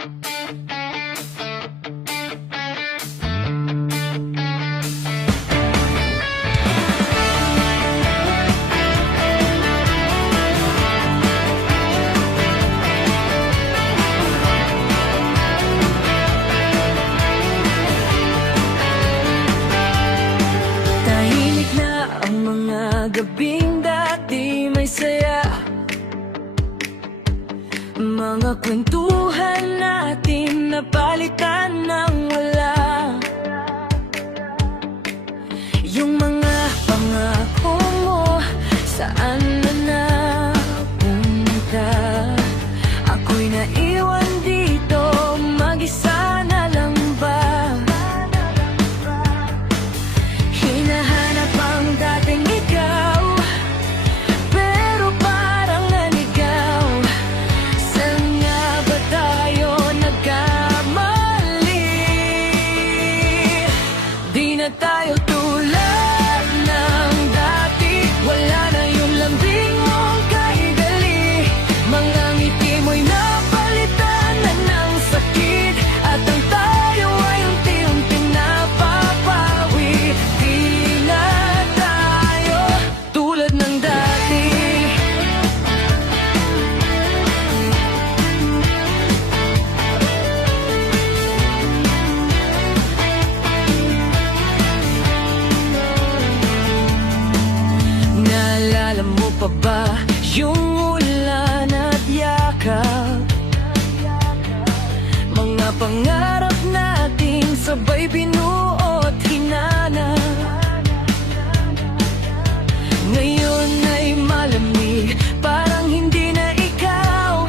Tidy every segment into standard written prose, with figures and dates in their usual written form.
Tahimik na ang mga gabing dati may saya. Mga kwentuhan natin napalitan ng wala. Yung mga pangako mo, saan na napunta? Ako'y naiwan dito, mag-isa na lang ba? Hinahanap ang dating ikaw, pero parang nanigaw. Saan nga ba tayo nagkamali? Di na tayo tulad ng dati. Wala na yung lambing mong kaigali. Mga ngiti mo'y napalitan na ng sakit, at ang tayo ay unti-unting napapawi. Di na tayo tulad ng dati. Naalala mo pa ba yung ulan at yakap? Mga pangarap natin sabay binuot hinanap. Ngayon ay malamig, parang hindi na ikaw.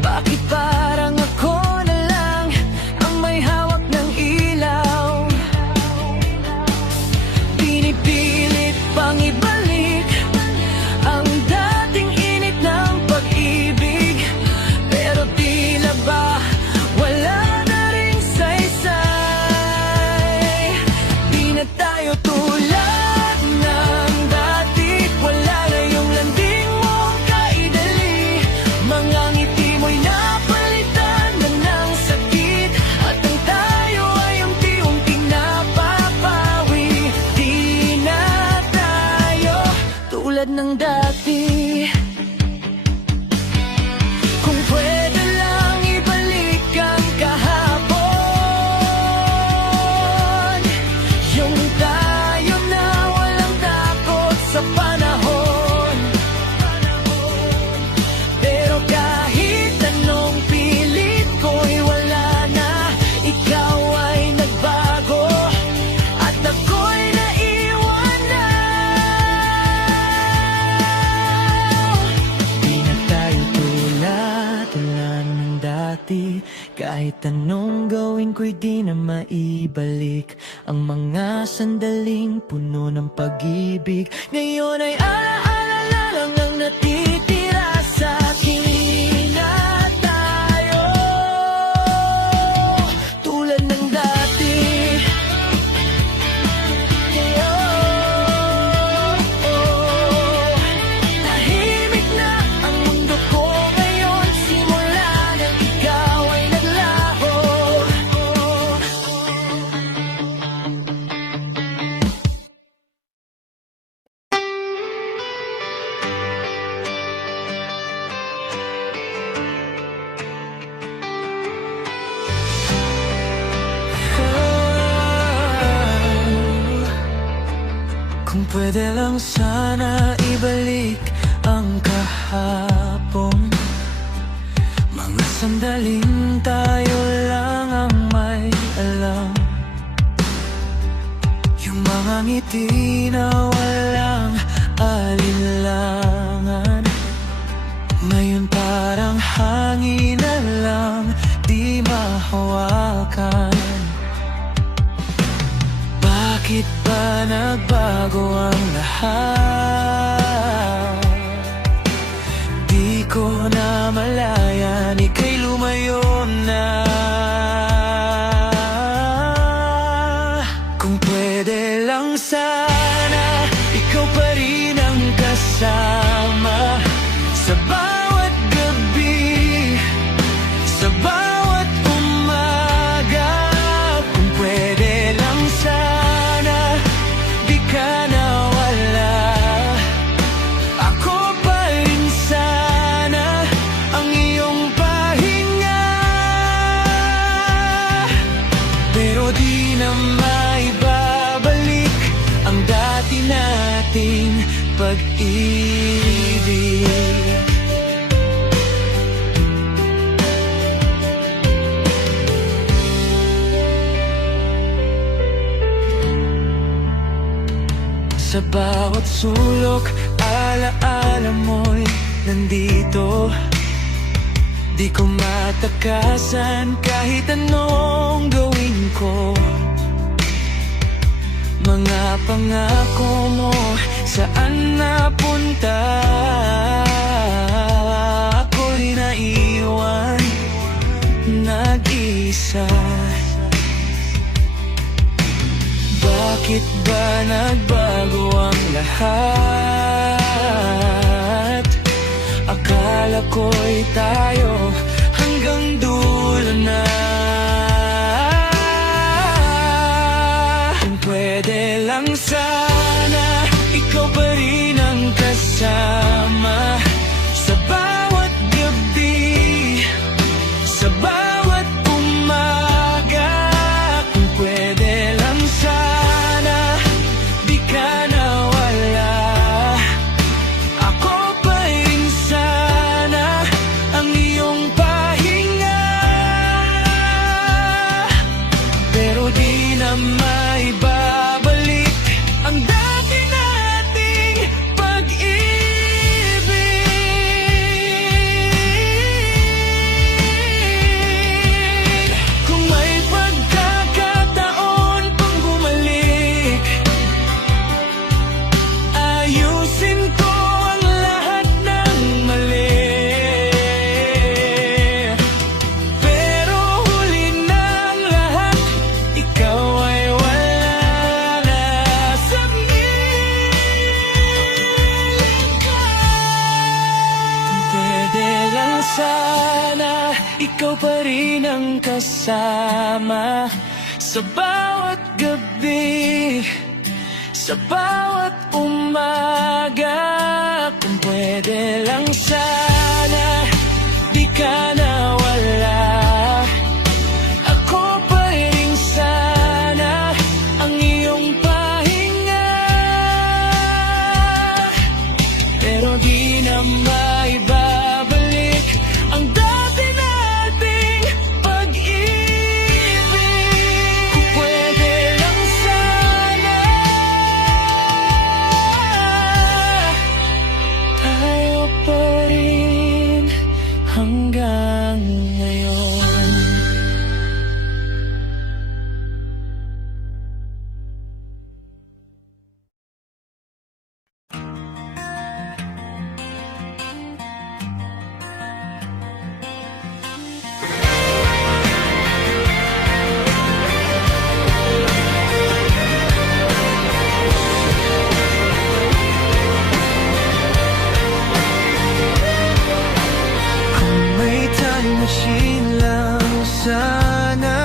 Bakit parang ako na lang ang may hawak ng ilaw? Pinipilit pang ibalik ang dating init ng pag-ibig, pero tila ba wala na ring saysay. Di na tayo tulad ng dati. Wala na yung landing mong kaidali. Mga ngiti mo'y napalitan na ng sakit, at ang tayo ay unti-unting napapawi. Di na tayo tulad ng dati. Kung pwede lang ibalik ang kahapon, yung tayo na walang takot sa panahon. Pero kahit anong pilit ko'y wala na. Ikaw ay nagbago, at ako'y naiwan na. Di na tayo tulad ng dati. Kahit anong gawin ko'y di na maibalik ang mga sandaling puno ng pag-ibig. Ngayon ay alaala na lang ang natitira sa akin. Di na tayo tulad ng dati. Tahimik na ang mundo ko ngayon, simula nang ikaw ay naglaho. Kung pwede lang sana ibalik ang kahapon, mga sandaling tayo lang ang may alam. Yung mga ngiti na walang alinlangan, ngayon parang hangin na lang, di mahawakan. Bakit ba nagbago ang lahat? Di ko na malayan, ika'y lumayo na. Kung pwede lang sana, ikaw pa rin ang kasama sa bawat gabi. pag-ibig. Sa bawat sulok, alaala mo'y nandito. Di ko matakasan kahit anong gawin ko. Mga pangako mo, saan napunta? Ako'y naiwan, nag-isa. Bakit ba nagbago ang lahat? Akala ko'y tayo hanggang dulo na. Kung pwede lang sana, ikaw pa rin ang kasama sa bawat gabi, sa bawat umaga. Kung pwede lang sana, di ka nawala. Ako pa rin sana ang iyong pahinga. Pero di na maibabalik ang dati nating pag-ibig. Kung may pagkakataon pang bumalik, ayusin ko ang lahat ng mali. Pero huli ng lahat, ikaw ay wala na sa piling ko. Kung pwede lang sana, ikaw pa rin ang kasama sa bawat gabi, sa bawat umaga. Kung pwede lang sana, di ka nawala. Ako pa rin sana ang iyong pahinga. Pero di na maibabalik ang dati nating pag-ibig. Kung pwede lang sana, tayo pa rin hanggang ngayon. Kung may time machine lang sana,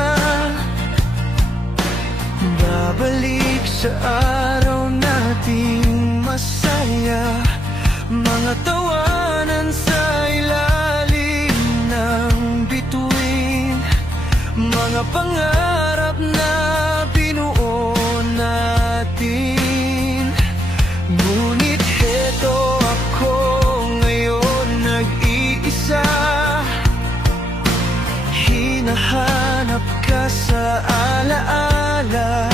babalik sa araw nating masaya. Mga tawanan sa ilalim ng bituin, mga pangarap na binuo natin. Ngunit heto ako ngayon, nag-iisa. Hinahanap ka sa alaala.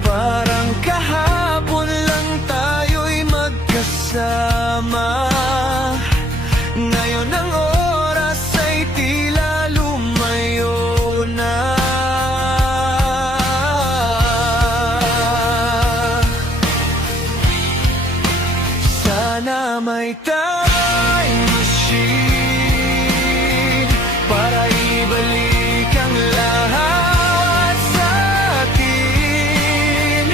Parang kahapon lang tayo'y magkasama. Ngayon ang oras ay tila lumayo na. Sana may time machine para ibalik ang lahat sa atin.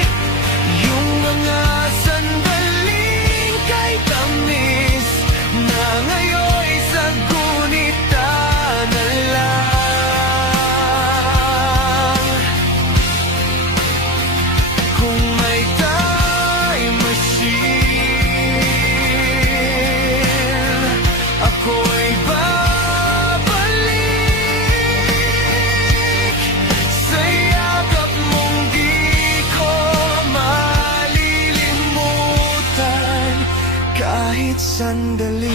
Yung mga sandaling kay tamis na ngayon'y sa gunita na lang. Kung may time machine, ako'y babalik sa yakap mong di ko malilimutan. kahit sandali.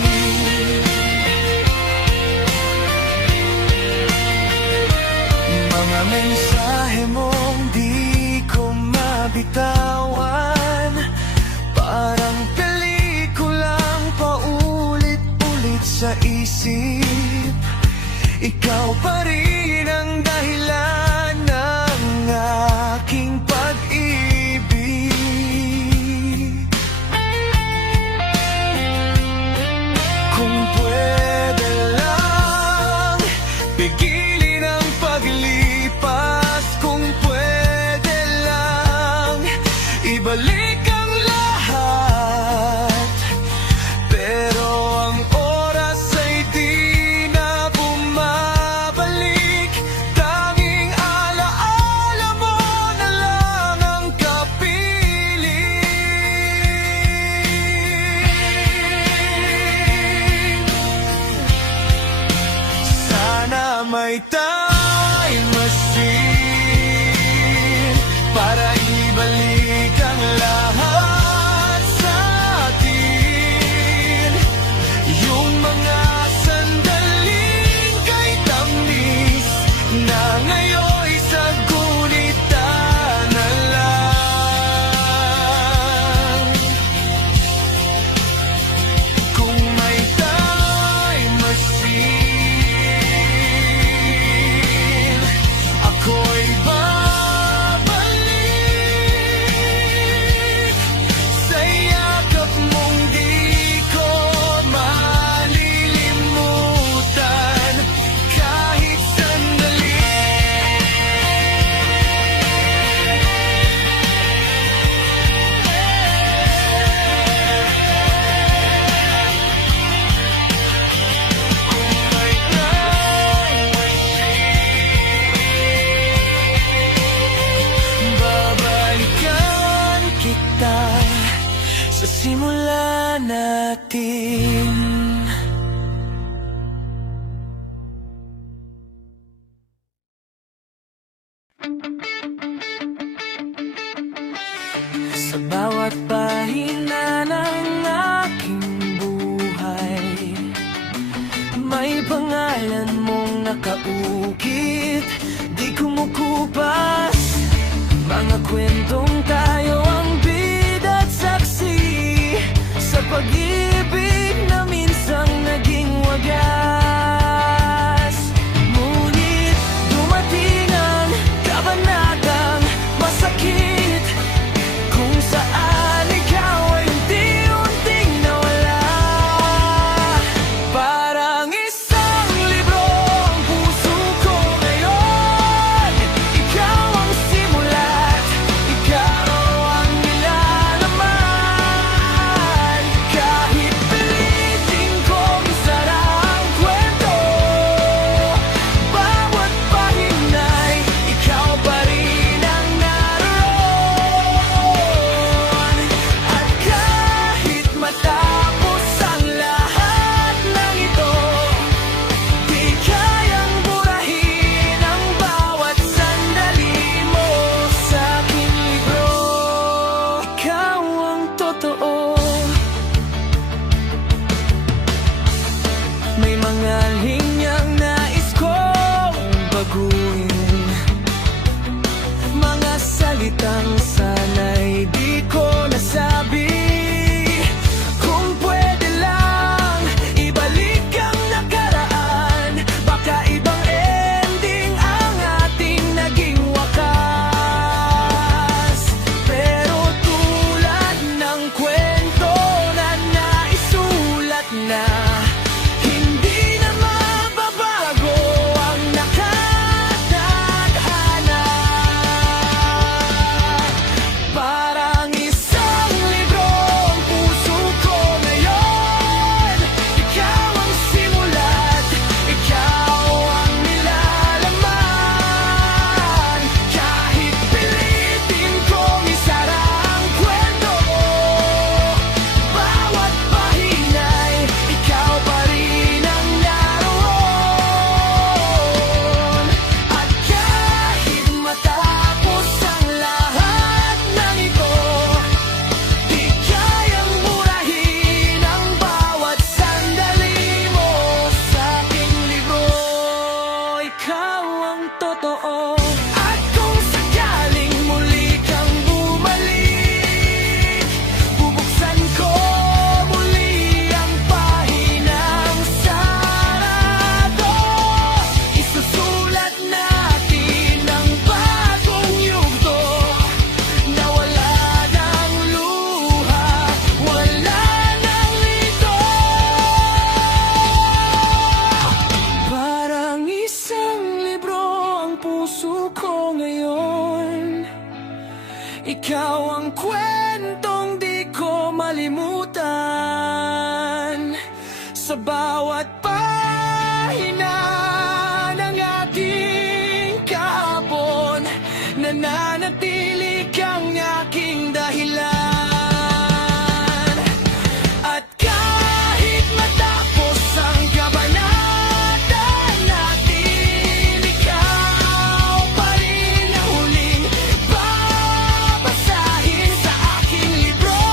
Mga mensahe mong di ko mabitawan, parang pelikulang paulit-ulit sa isip. Ikaw pa rin ang dahilan ng aking pag-ibig. Kung pwede lang, pigilin ang paglipas. Kung pwede lang, ibalik ang lahat. Pero ang oras ay di na bumabalik. Tanging alaala mo na lang ang kapiling. Sana may time machine para ibalik ang lahat sa atin. Yung mga sandaling kay tamis na ngayon'y sa gunitan na lang. Kung may time machine, ako'y babalik sa yakap mong di ko malilimutan kahit sandali. Kung may time machine, babalikan kita sa simula natin. Sa bawat pahina ng aking buhay, may pangalan mong nakaukit, di kumukupas. Mga kwentong tayo ang bida't saksi sa pag-ibig na minsang naging wagas. Ngunit dumating ang kabanatang masakit, kung saan ikaw ay unti-unting nawala. Parang isang libro ang puso ko ngayon. Ikaw ang simulat, ikaw ang nilalaman. Kahit pilitin kong isara ang kwento, bawat pahina'y ikaw pa rin ang naroon. At kahit matapos ang lahat ng ito, di kayang burahin ang bawat sandali mo sa aking libro. Ikaw ang totoo. May mga linyang nais kong baguhin, mga salitang sana'y di ko nasabi. Kung pwede lang, ibalik ang nakaraan. Baka ibang ending ang ating naging wakas. Pero tulad ng kwento na naisulat na, hindi na mababago ang nakatadhana. ko ngayon. Ikaw ang kwentong di ko malimutan. Sa bawat pahina ng aking kahapon, nananatili kang aking dahilan. At kahit matapos ang kabanata natin, ikaw pa rin ang huling babasahin sa aking libro.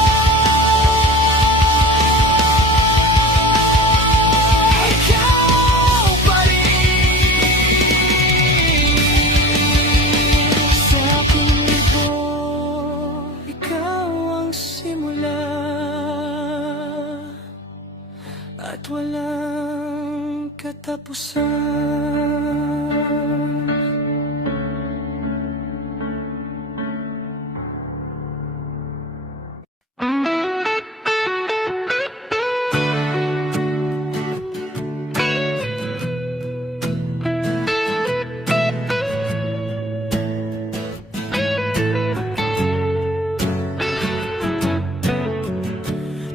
Ikaw pa rin sa aking libro. Ikaw ang simula at walang katapusan.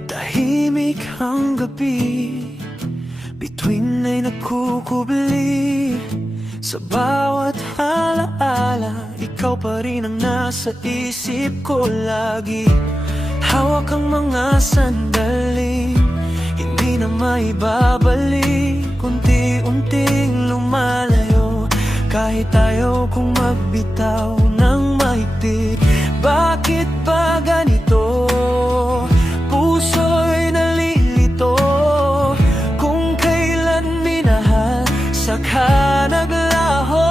Tahimik ang gabi, bituin ay nakukubli. Sa bawat alaala, ikaw pa rin ang nasa isip ko lagi. Hawak ang mga sandali, hindi na maibabalik. Unti-unting lumalayo, kahit ayaw kong magbitaw ng mahigpit. Bakit ba ganito? Puso'y nalilito. Kung kailan minahal, saka naglaho.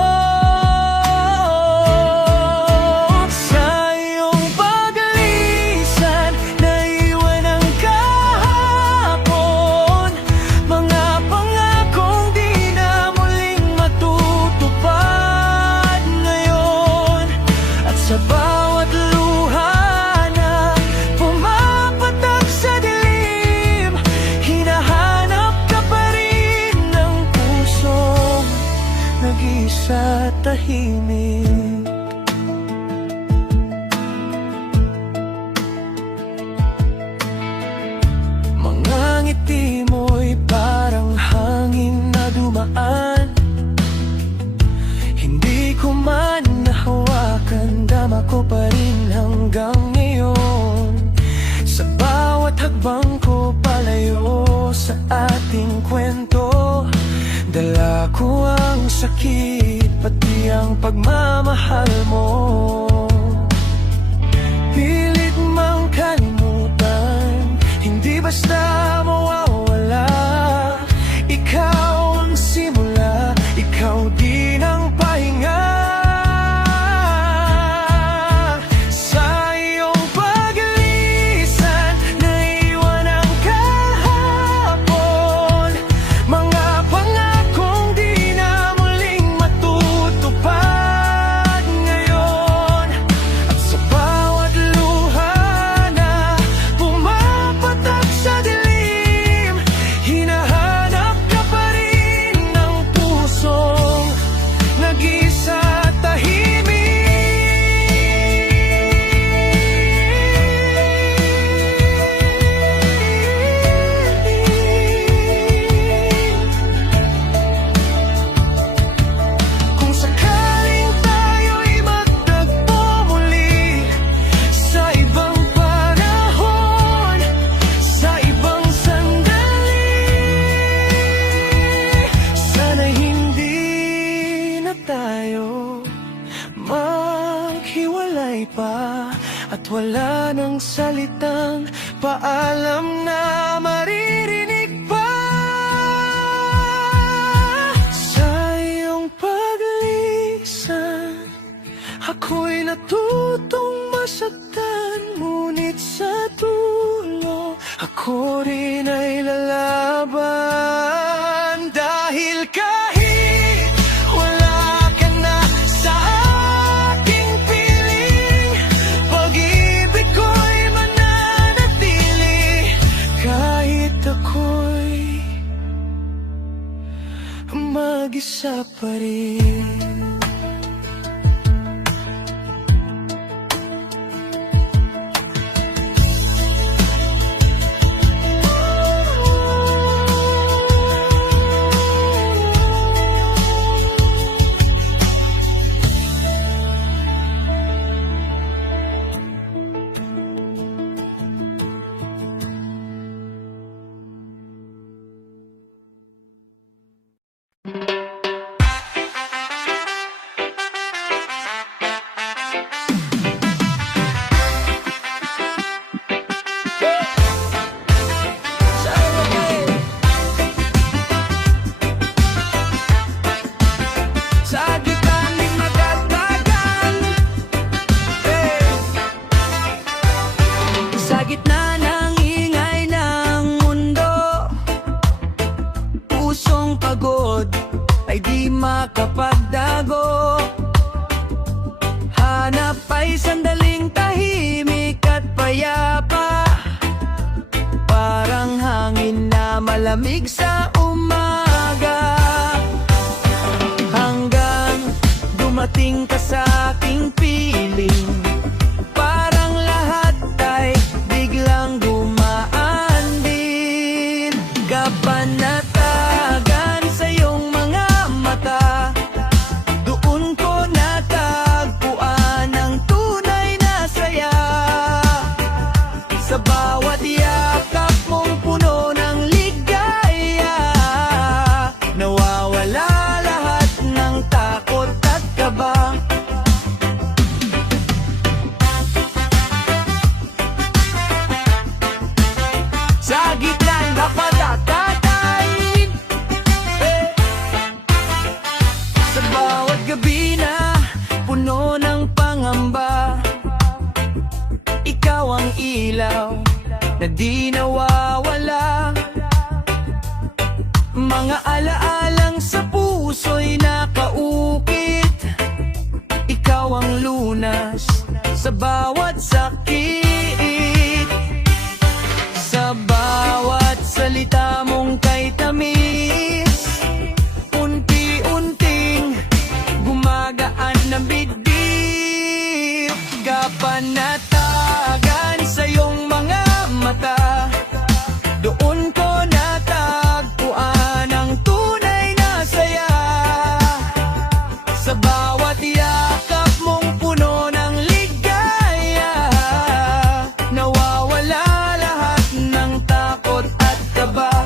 Sa iyong paglisan, naiwan ang kahapon. Mga pangakong di na muling matutupad ngayon. At sa bawat luha na pumapatak sa dilim, hinahanap ka pa rin ng pusong nag-iisa tahimik. Mga ngiti mo'y parang hangin na dumaan. Hindi ko man nahawakan, dama ko pa rin hanggang ngayon. Sa bawat hagbang ko palayo sa ating kwento, dala ko ang sakit, pati ang pagmamahal mo. Pilit mang kalimutan, hindi basta mawawala. Ikaw ang simula, ikaw din ang pahinga. Sa iyong paglisan, naiwan ang kahapon. Mga pangakong di na muling matutupad ngayon. At sa bawat luha na pumapatak sa dilim, hinahanap ka pa rin ng pusong nag-iisa tahimik. Kung sakaling tayo'y magtagpo muli sa ibang panahon, sa ibang sandali, sana hindi na tayo maghiwalay pa. At wala nang salitang paalam na maririnig pa. Sa iyong paglisan, ako'y natutong masaktan. Ngunit sa dulo, ako rin ay lalaban. Dahil kahit wala ka na sa aking piling, pag-ibig ko'y mananatili. Kahit ako'y mag-isa pa rin. lungsod ay di makapagdago. Hanap ay sandaling tahimik at payapa, parang hangin na malamig sa umaga. Hanggang dumating ka sa aking piling, parang lahat ay biglang gumaan din. Kapanatagan sa iyong mga mata, doon ko natagpuan ang tunay na saya. Sa bawat yakap mong puno ng ligaya, nawawala lahat ng takot at kaba. Sa gitna ng pagtatatayin, sa bawat gabi na puno ng pangamba, ikaw ang ilaw na di nawawala. Mga alaalang sa puso'y nakaukit, ikaw ang lunas sa bawat sakit. Sa bawat salita mong kay tamis, unti-unting gumagaan ng bibig. Kapanatagan sa iyong mga mata, doon ko natagpuan ang tunay na saya. Sa bawat yakap mong puno ng ligaya, nawawala lahat ng takot at kaba.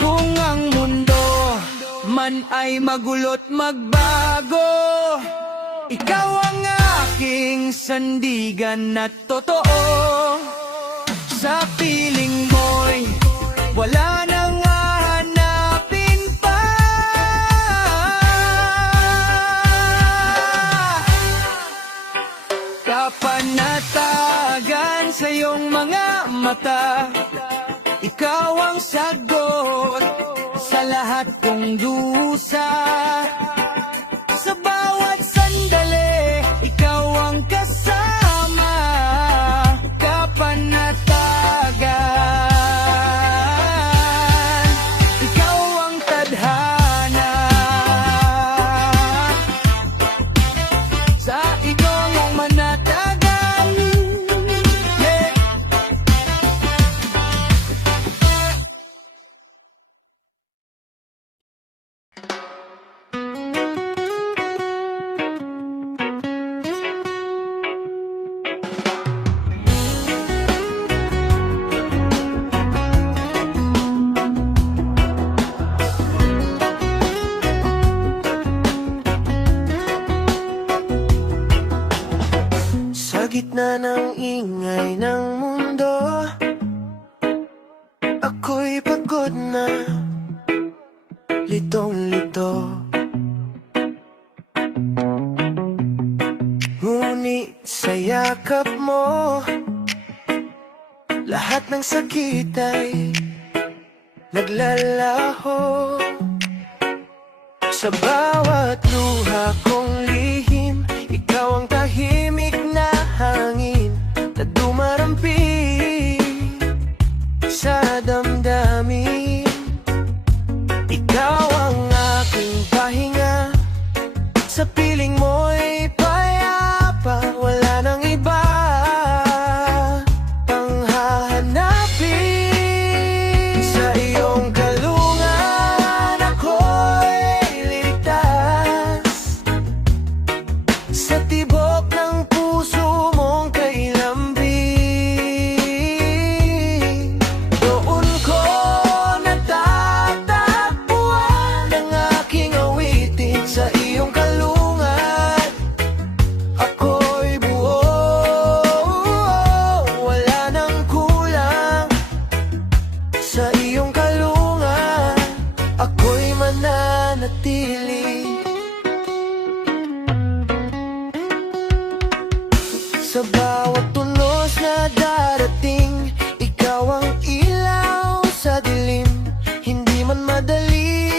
Kung ang mundo man ay magulo't magbago, ikaw ang aking sandigan at totoo. Sa piling mo'y wala nang hahanapin pa. Kapanatagan sa iyong mga mata, ikaw ang sagot sa lahat kong dusa. Sa bawat sandali, ikaw ang kasama. Kapanatagan, ikaw ang tadhana. Sa iyong manatagan, yeah. Sa gitna ng ingay ng mundo, ako'y pagod na, litong-lito. Ngunit sa yakap mo, lahat ng sakit ay naglalaho. Sa bawat luha kong lihim, ikaw ang tahimik na hangin na dumarampi sa damdamin. Ikaw ang aking pahinga, sa piling mo'y payapa, wala nang iba pang hahanapin. Sa iyong kalungan ako'y ligtas, sa tibok ng puso mong kailambing. Doon ko natatagpuan ang aking awitin. Sa iyong kalungan ako'y buo, wala nang kulang. Sa iyong kalungan ako'y mananatili. Sa bawat tunos na darating, ikaw ang ilaw sa dilim. Hindi man madali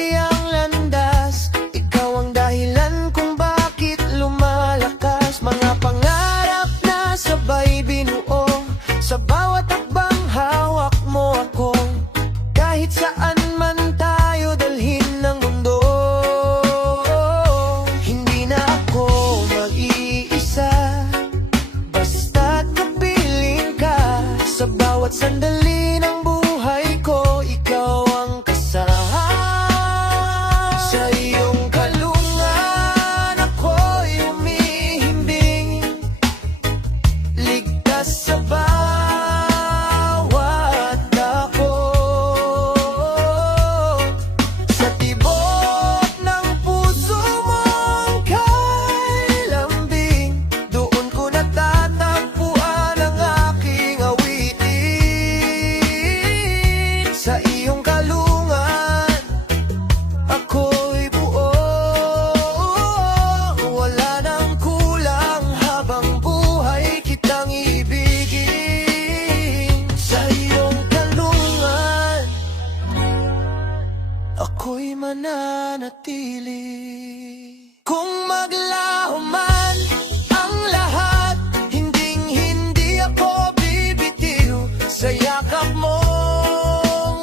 ako'y mananatili. Kung maglaho man ang lahat, hinding-hindi ako bibitiw sa yakap mo.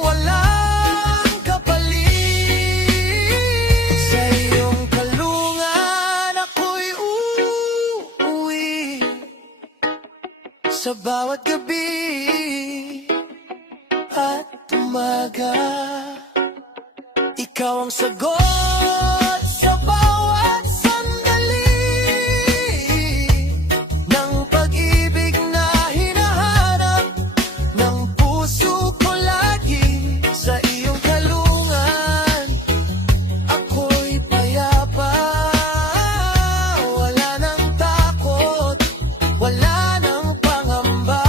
Walang kapalit. Sa iyong kalungan ako'y uuwi. Sa bawat gabi at umaga, ikaw ang sagot sa bawat sandali ng pag-ibig na hinahanap ng puso ko lagi. Sa iyong kalungan ako'y payapa. Wala nang takot, wala nang pangamba.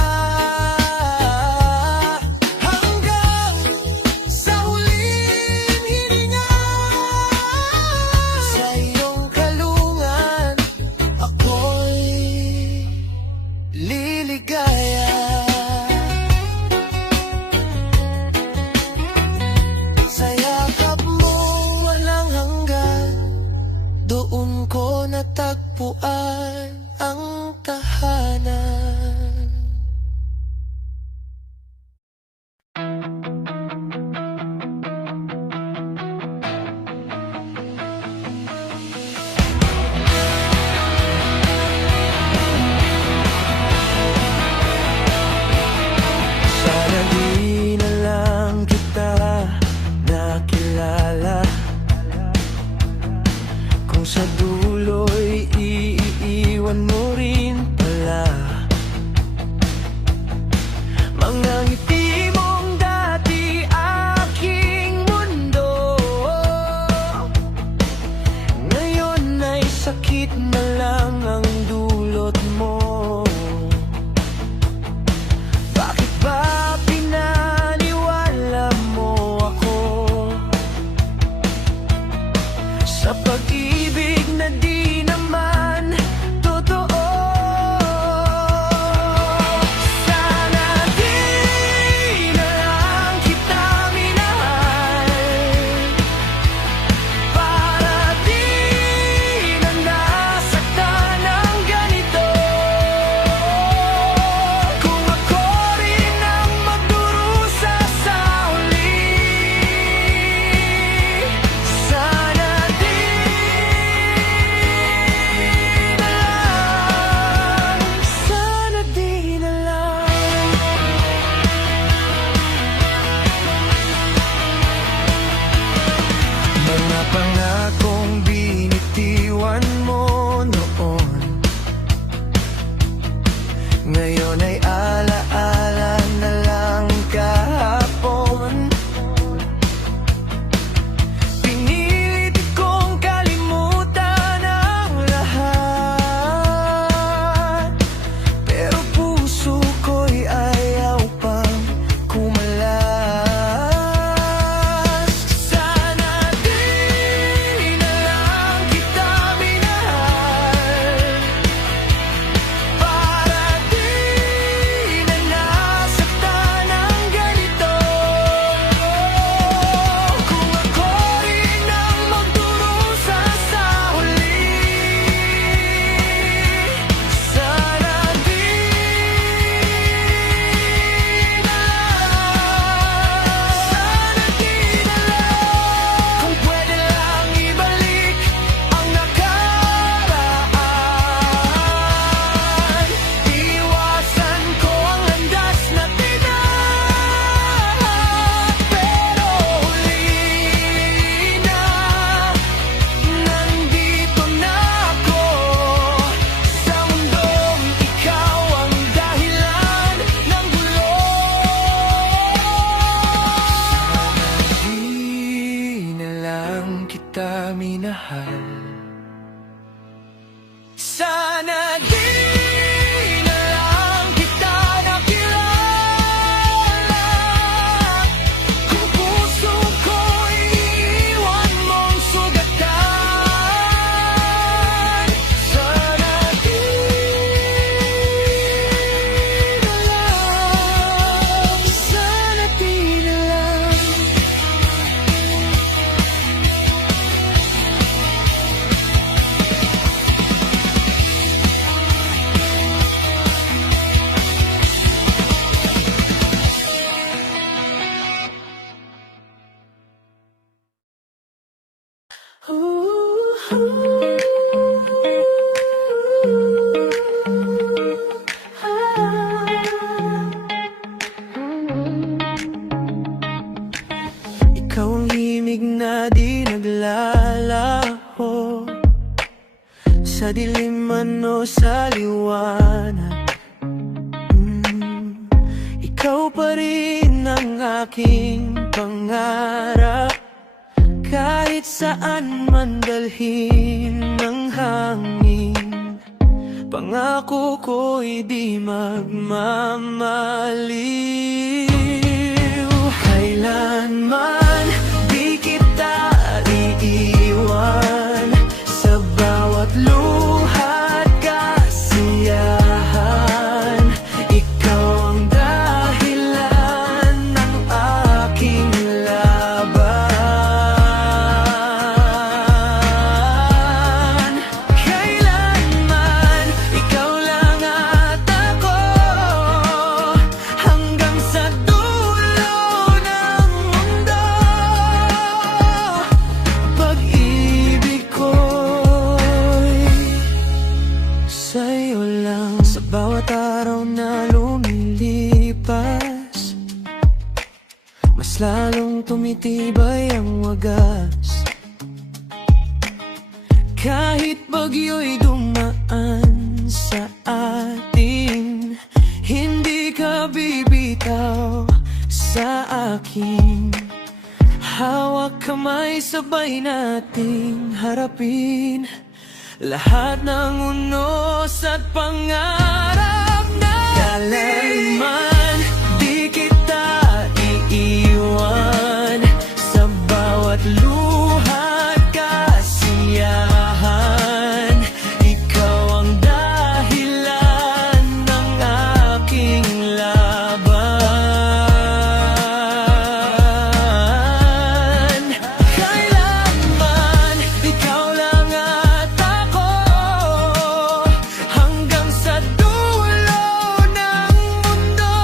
Hanggang sa huling hininga, sa iyong kalungan ako'y liligaya. Sa yakap mo walang hanggan, doon ko natagpuan ang tahanan. Sana di na lang kita nakilala, kung sa dulo'y iiwan mo rin pala mga ngiti mong dati aking mundo. Ngayon ay sakit na lang ang dulot mo. Bakit ba pinaniwala mo ako sa pag-ibig na di naman totoo? Sana di na lang kita minahal, para di na nasaktan ng ganito. Kung ako rin ang magdurusa sa huli, sana di na lang, sana di na lang. Mga pangakong binitiwan mo noon, ngayon ay alaala na lang kahapon. Pinilit kong kalimutan ang lahat, pero puso ko'y ayaw pang kumalas. Sana di na lang kita minahal, para di na nasaktan ng ganito. Kung ako rin ang magdurusa sa huli, sana di na lang, sana di na lang. Kung pwede lang ibalik ang nakaraan, iwasan ko ang landas na tinahan. Pero huli na, nandito na ako sa mundong ikaw ang dahilan ng gulo. Di na lang kita minahal, sana di na lang kita nakilala. Kung puso ko'y iwan mong sugatan, sana di na lang, sana di na lang. Ikaw ang himig na di naglalaho, sa dilim man o sa liwanag. Ikaw pa rin ang aking pangarap, kahit saan man dalhin ng hangin. Pangako ko'y di magmamaliw. Kailanman di kita iiwan, sa bawat luha at kasiyahan. Ikaw ang dahilan ng aking laban. Kailanman ikaw lang at ako, hanggang sa dulo ng mundo. Pag-ibig ko'y sa'yo lang. Sa bawat araw na lumilipas, mas lalong tumitibay ang wagas. Kahit bagyo'y dumaan sa atin, hindi ka bibitaw sa akin. Hawak kamay, sabay nating harapin lahat ng unos at pangarap na kailanman di kita iiwan, sa bawat luha at kasiyahan. Ikaw ang dahilan ng aking laban. Kailanman ikaw lang at ako, hanggang sa dulo ng mundo.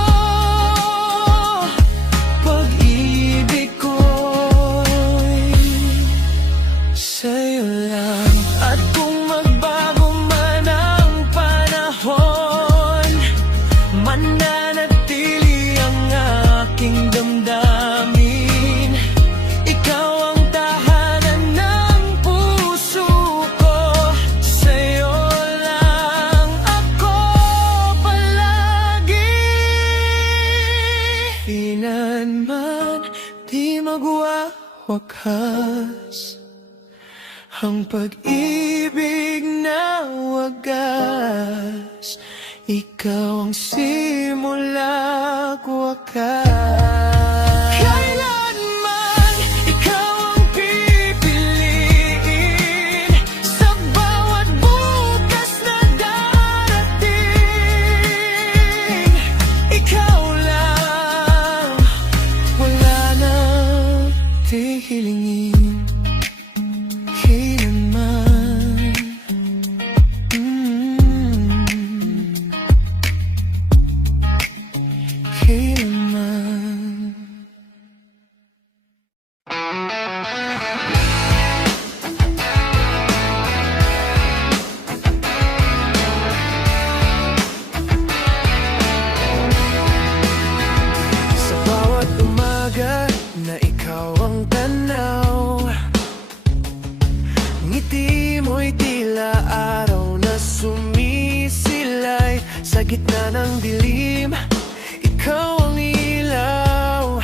Pag-ibig ko'y sa'yo lang. At kung magbago man ang panahon, mananatili ang aking damdamin. Ikaw ang tahanan ng puso ko, sa'yo lang ako palagi. Kailanman di magwawakas ang pag-ibig na wagas. Ikaw ang simula at wakas. Kailanman ikaw ang pipiliin, sa bawat bukas na darating. Ikaw lang, wala nang tihilingin. Kailanman, kailanman. Sa bawat umaga na ikaw ang tanaw, ngiti mo'y tila araw na sumisilay sa gitna ng dilim. Ikaw ang ilaw,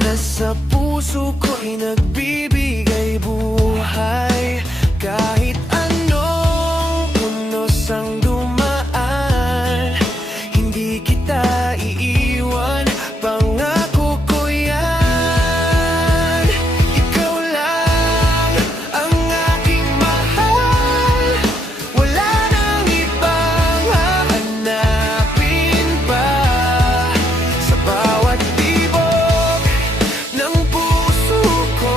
nasa puso ko'y nagbibigay buhay. Kahit anong unos ang dumaan, hindi kita iiwan. Pangako ko yan. Ikaw lang ang aking mahal, wala nang ibang hahanapin pa. Sa bawat tibok ng puso ko,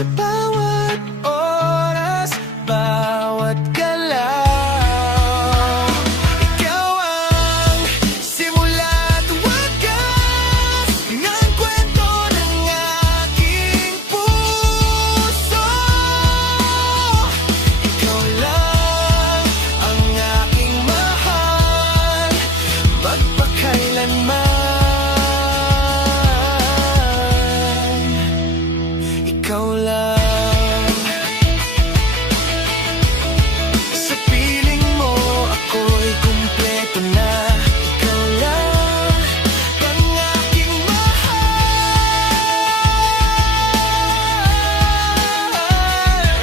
Sa bawat oras, bawat galaw, ikaw ang simula at wakas ng kwento ng aking puso. Ikaw lang ang aking mahal, magpakailanman. Ikaw lang. Sa piling mo ako'y kumpleto na. Ikaw lang ang aking mahal,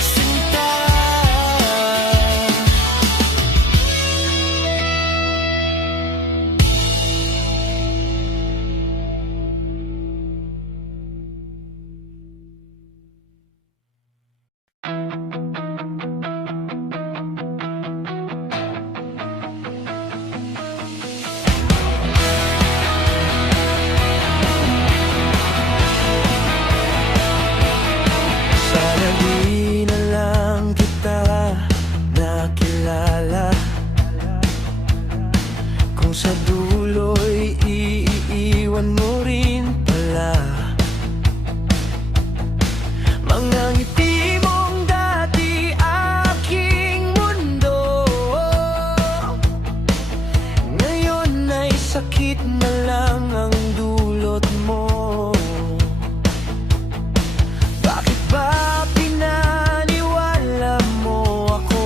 sinta. Sana di na lang kita nakilala, kung sa dulo'y iiwan mo rin pala mga ngiti mong dati aking mundo. Ngayon ay sakit na lang ang dulot mo. Bakit ba pinaniwala mo ako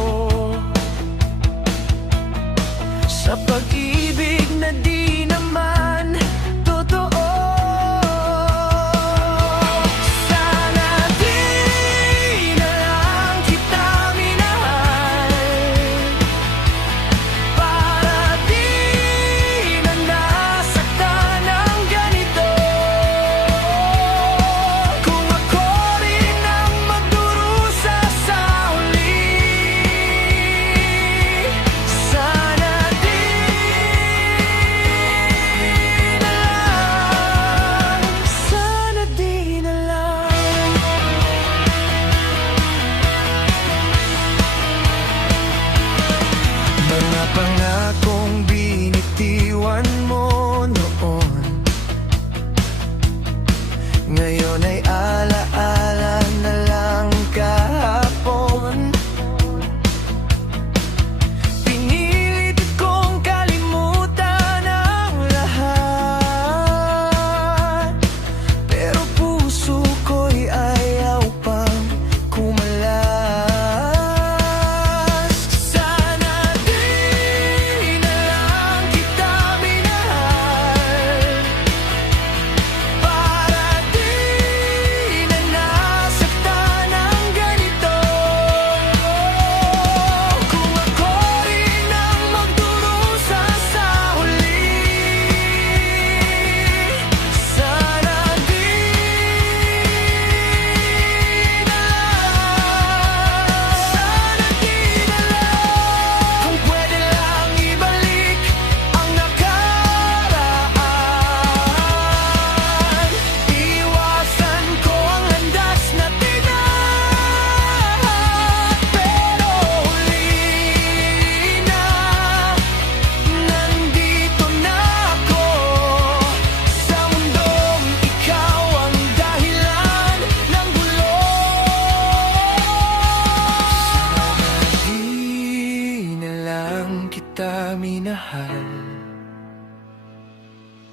sa pag-ibig na di naman totoo? Sana di na lang kita minahal, para di na nasaktan ng ganito. Kung ako rin ang magdurusa sa huli, sana di na lang, sana di na lang. Mga pangakong binitiwan mo noon, ngayon ay alaala na lang kahapon. Pinilit kong kalimutan ang lahat, pero puso ko'y ayaw pang kumalas. Sana di na lang kita minahal, para di na nasaktan ng ganito. Kung ako rin ang magdurusa sa huli, sana di na lang, sana di na lang. Kung pwede lang ibalik ang nakaraan, iwasan ko ang landas na tinahan. Pero huli na, nandito na ako sa mundong ikaw ang dahilan ng gulo. Di na lang kita minahal,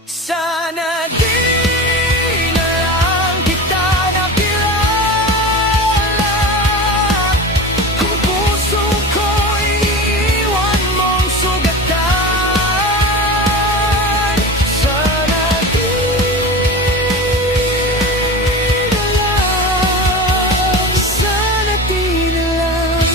sana di na lang kita nakilala. Kung puso ko'y iiwan mong sugatan, sana di na lang, sana di na lang.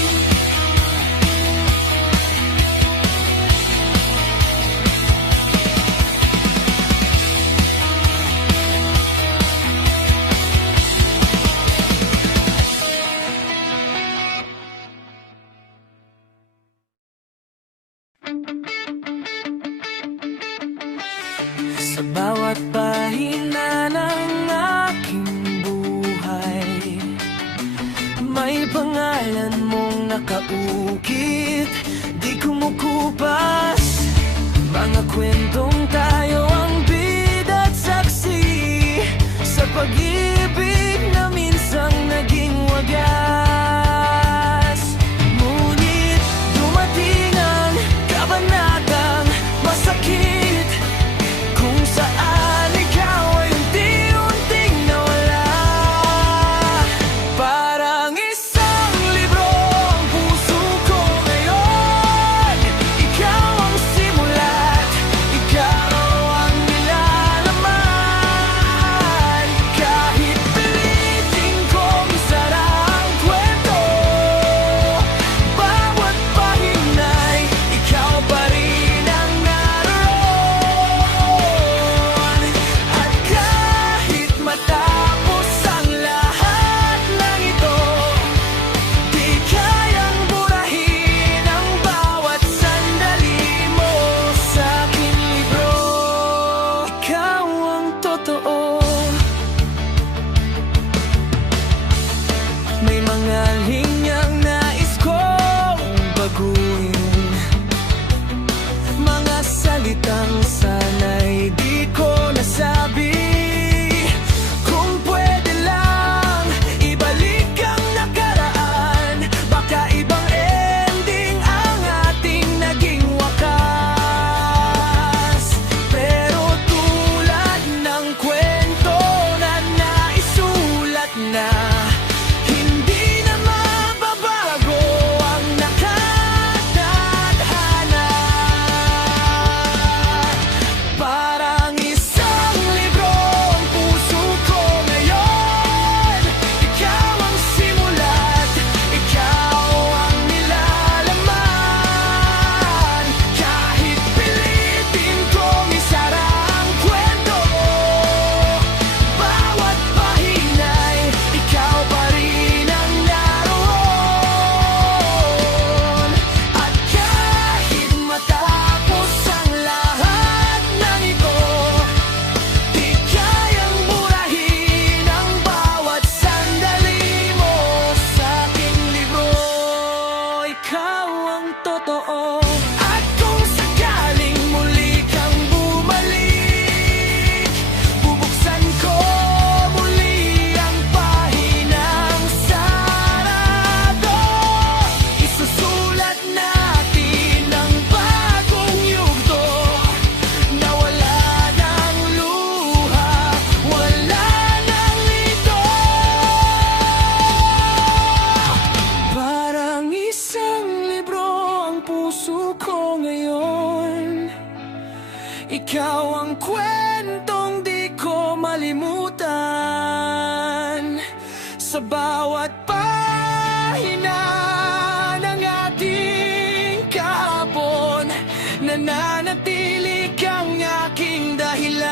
May pangalan mong nakaukit, di kumukupas. Mga kwentong tayo ang bida't saksi sa pag-ibig na minsang naging wagas. Ngunit dumating ang kabanatang masakit, kung saan ikaw ay unti-unting nawala. Parang isang libro ang puso ko ngayon. Ikaw ang simulat, ikaw ang nilalaman. Kahit pilitin kong isara ang kwento, bawat pahina'y ikaw pa rin ang naroon. At kahit matapos ang lahat ng ito, di kayang burahin ang bawat sandali mo sa aking libro. Ikaw ang totoo. May mga linyang nais kong baguhin, mga salitang sana'y di ko nasabi. Kung pwede lang, ibalik ang nakaraan. Baka ibang ending ang ating naging wakas. Pero tulad ng kwento na naisulat na, hindi na mababago ang nakatadhana. Parang isang libro ang puso ko ngayon. Ikaw ang simulat, ikaw ang nilalaman. Kahit pilitin kong isara ang kwento, bawat pahina'y ikaw pa rin ang naroon. At kahit matapos ang lahat ng ito, di kayang burahin ang bawat sandali mo sa aking libro. Ikaw ang totoo. At kung sakaling muli kang bumalik, bubuksan ko muli ang pahinang sarado. Isusulat natin ang bagong yugto na wala ng luha, wala ng lito. Parang isang libro ang puso ko ngayon. Ikaw ang kwentong di ko malimutan. Sa bawat pahina ng ating kahapon, nananatili kang aking dahilan.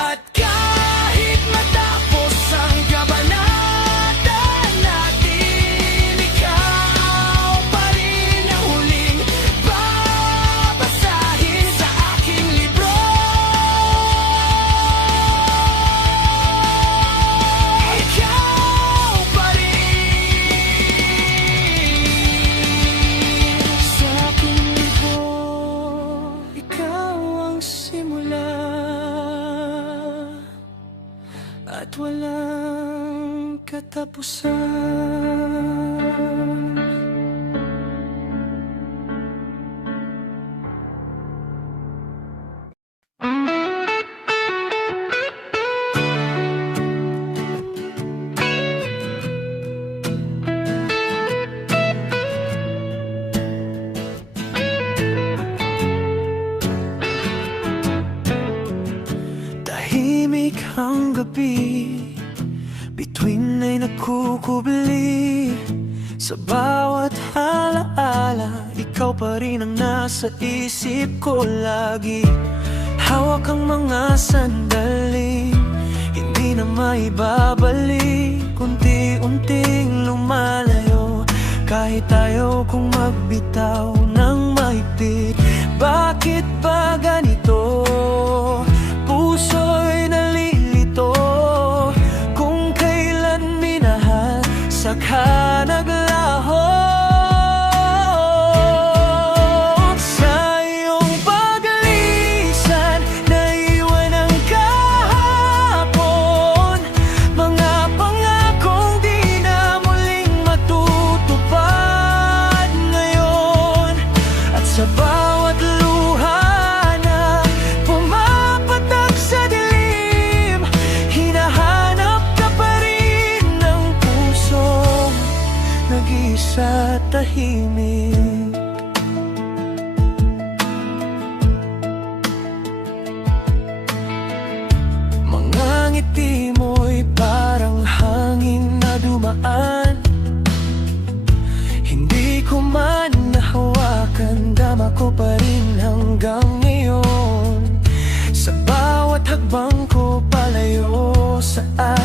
At kahit matapos ang kabanata natin, ikaw pa rin ang huling babasahin sa aking libro. Ikaw pa rin sa aking libro. Ikaw ang simula at walang katapusan. Tahimik ang gabi, bituin ay nagkukubli. Sa bawat alaala, ikaw pa rin ang nasa isip ko lagi. Hawak ang mga sandali, hindi na maibabalik. Unti-unting lumalayo, kahit ayaw kong magbitaw ng mahigpit. Bakit ba ganito? Puso'y nalilito kung kailan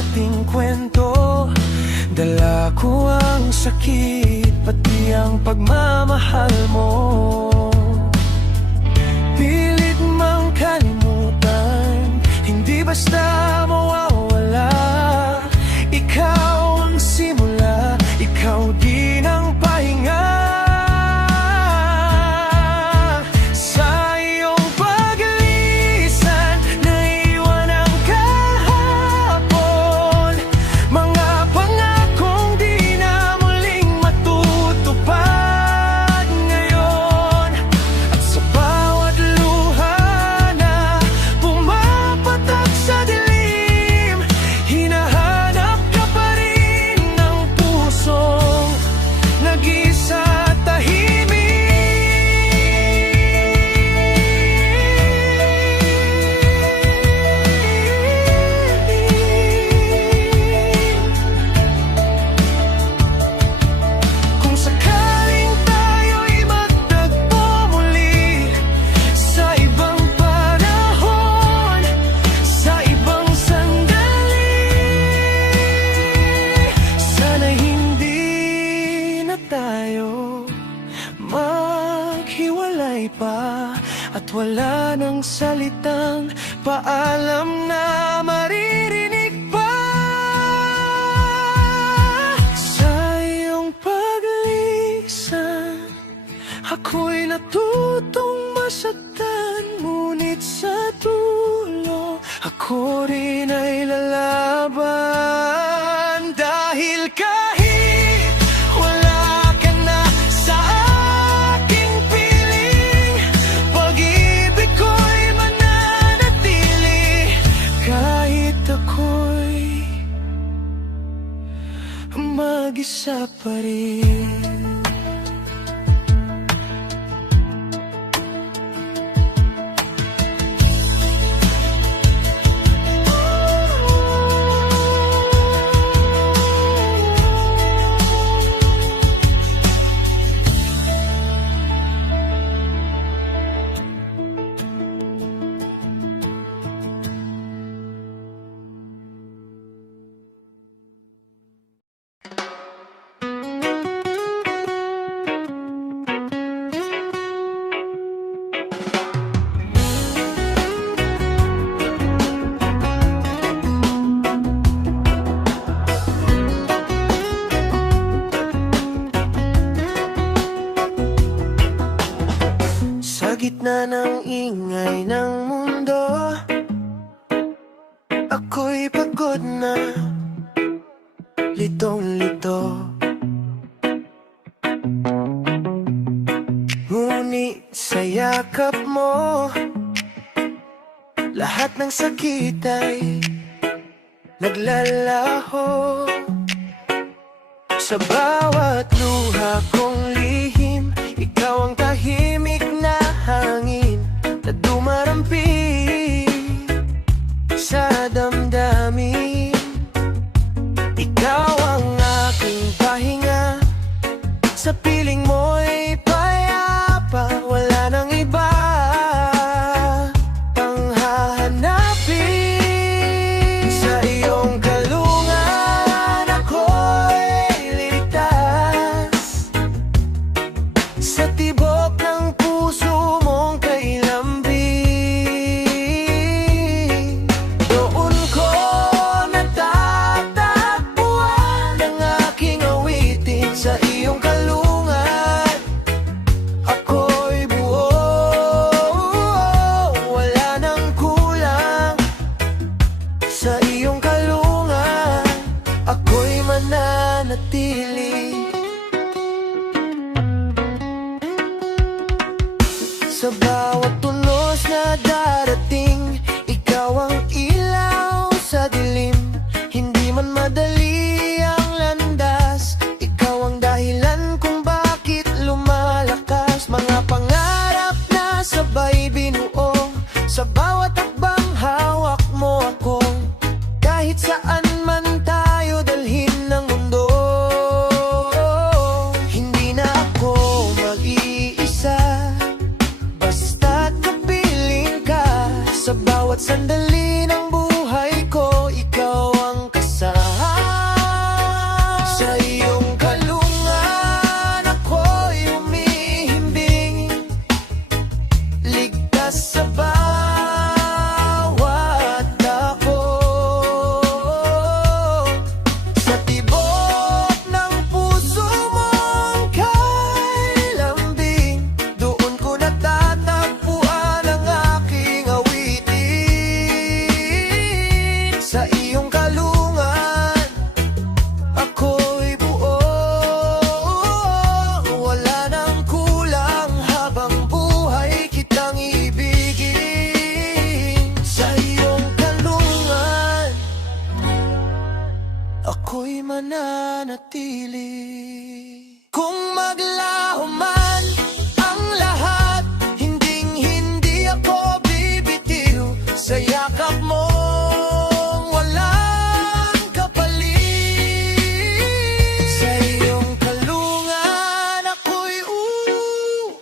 ating kwento. Dala ko ang sakit, pati ang pagmamahal mo. Pilit mang kalimutan, hindi basta mawawala. Ikaw ang simula, ikaw din ang pahinga. Sa iyong paglisan, naiwan ang kahapon. Mga pangakong di na muling matutupad ngayon. At sa bawat luha na pumapatak sa dilim, hinahanap ka pa rin ng pusong nag-isa at tahimik. Kung sakaling tayo'y magtagpo muli sa ibang panahon, sa ibang sandali, sana hindi na tayo maghiwalay pa at wala nang salitang paalam na maririnig pa. Sa iyong paglisan, ako'y natutong masaktan, ngunit sa dulo ako rin ay lalaban. Dahil kahit wala ka na sa aking piling, pag-ibig ko'y mananatili. Kahit ako'y mag-isa pa rin. Sa gitna ng ingay ng mundo, ako'y pagod na, litong-lito. Ngunit sa yakap mo, lahat ng sakit ay naglalaho. Sa bawat luha kong lihim, ikaw ang tahimik na hangin na dumarampi sa damdamin. Ikaw ang aking pahinga, sa piling mo'y payapa, wala nang iba pang hahanapin. Sa iyong kalungan ako'y ligtas, sa tibok ng puso mong kay lambing. Doon ko natatagpuan ang aking awitin, sa iyong kalungan ako'y mananatili. Kung maglaho man ang lahat, hinding-hindi ako bibitiw sa yakap mo. Walang kapalit. Sa iyong kalungan ako'y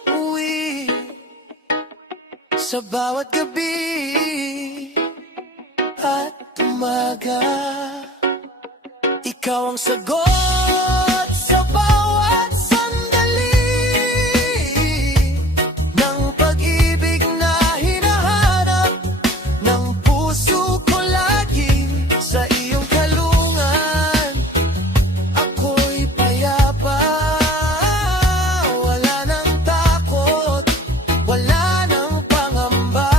uuwi. Sa bawat gabi at umaga, ikaw ang sagot sa bawat sandali ng pag-ibig na hinahanap ng puso ko lagi. Sa iyong kalungan ako'y payapa. Wala nang takot, wala nang pangamba.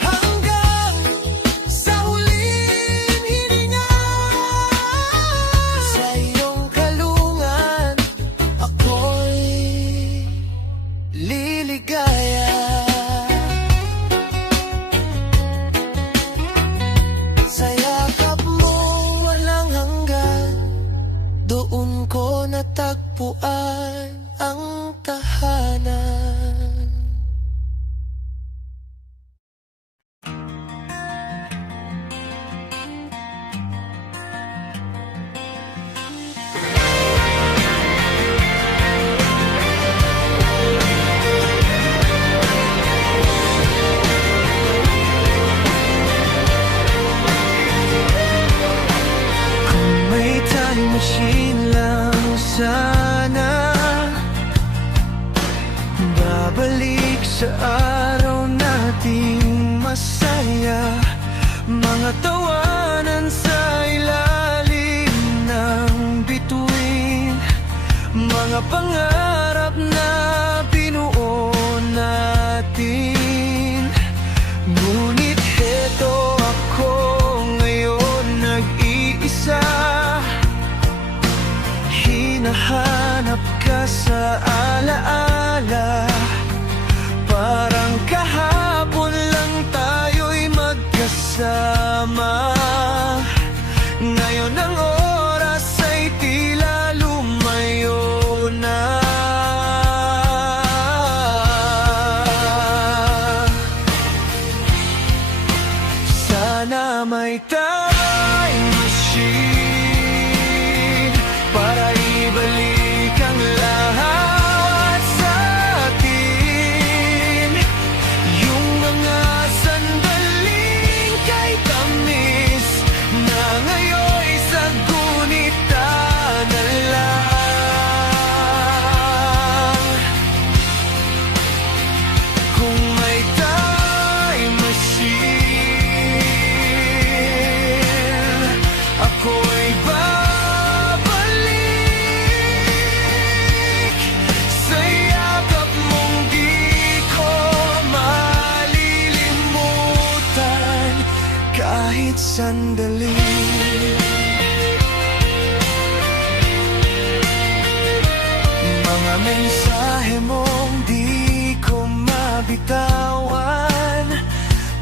Hanggang sa huling hininga, sa iyong kalungan ako'y liligaya. Sa yakap mo walang hanggan, doon ko natagpuan ang tahanan. Kung may time machine lang sana, babalik sa araw nating masaya. Mga tawanan sa ilalim ng bituin, mga pangarap na binuo natin. Ngunit heto ako ngayon nag-iisa. Hinahanap ka sa alaala, parang kahapon lang tayo'y magkasama. Ngayon ang oras ay tila lumayo na. Sana may time machine para ibalik ang lahat sa atin. Yung mga sandaling kay tamis na ngayon'y sa gunita na lang. Kung may time machine, ako'y babalik sa yakap mong di ko malilimutan kahit sandali. Mga mensahe mong di ko mabitawan,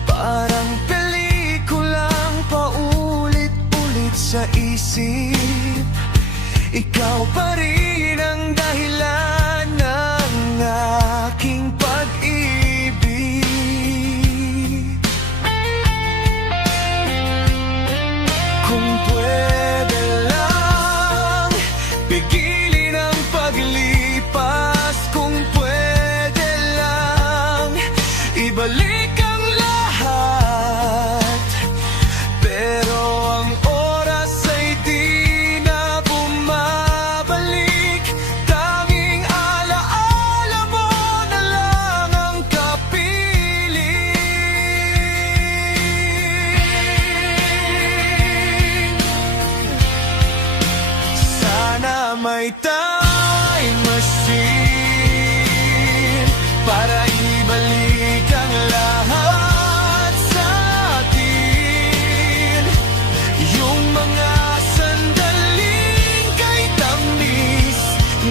parang pelikulang paulit-ulit sa isip. Ikaw pa rin ang dahilan ng aking pag-ibig. Kung pwede lang, pigilin ang paglipas. Kung pwede lang, ibalik ang lahat. Pero ang oras ay di na bumabalik. Tanging alaala mo na lang ang kapiling. Sana may time machine para ibalik ang lahat sa atin. Yung mga sandaling kay tamis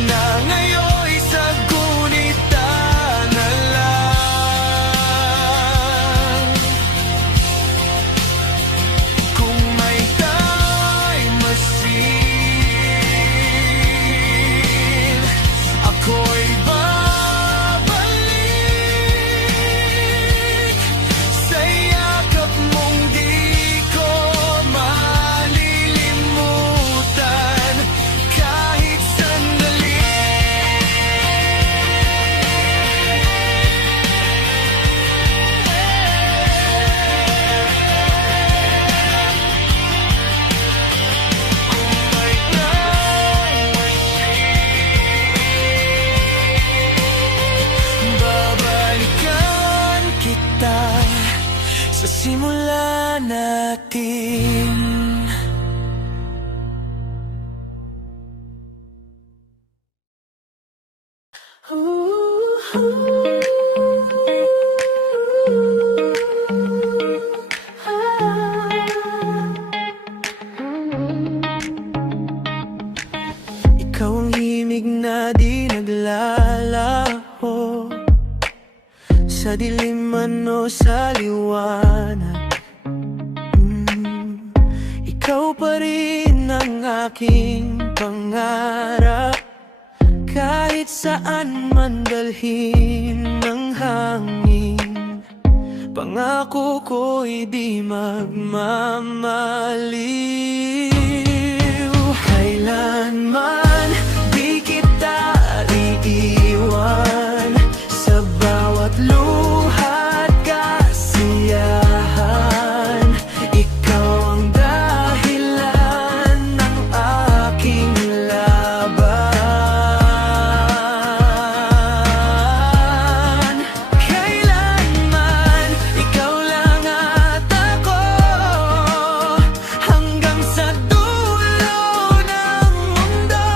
na ngayon'y sa gunita na lang. Kung may time Ikaw ang himig na di naglalaho, sa dilim man o sa liwanag. Ikaw pa rin ang aking pangarap, kahit saan man dalhin ng hangin. Pangako ko'y di magmamaliw. Kailanman di kita iiwan, sa bawat luha at kasiyahan. Ikaw ang dahilan ng aking laban. Kailanman ikaw lang at ako, hanggang sa dulo ng mundo.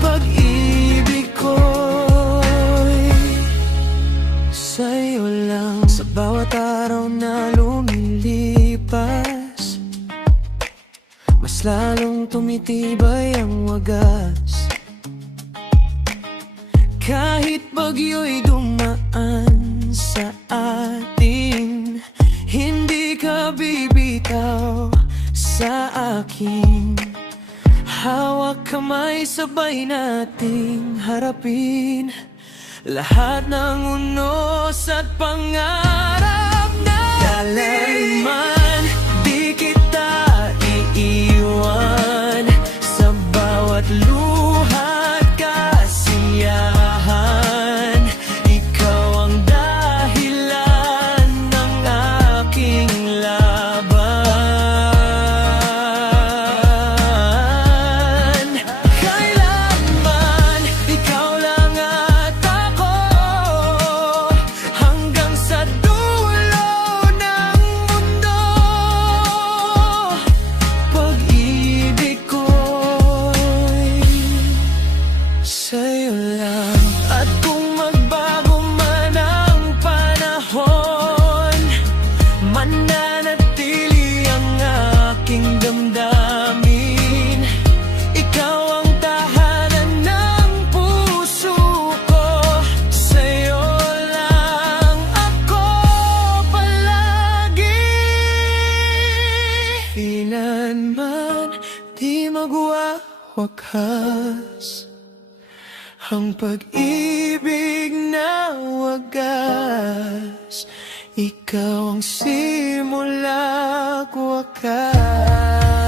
Pag-ibig ko'y sa'yo lang. Sa bawat araw na lumilipas, mas lalong tumitibay ang wagas. Kahit bagyo'y dumaan sa atin, hindi ka bibitaw sa akin. Hawak kamay, sabay nating harapin lahat ng unos at pangarap natin. Kailanman di kita iiwan, sa bawat luha at kasiyahan. Ikaw ang dahilan ng aking laban. Kailanman ikaw lang at ako, hanggang sa dulo ng mundo. Pag-ibig ko'y sa'yo lang. At kung magbago man ang panahon, mananatili ang aking damdamin. Ikaw ang tahanan ng puso ko, sa'yo lang ako palagi. Kailanman di magwawakas ang pag-ibig na wagas. Ikaw ang simula't wakas.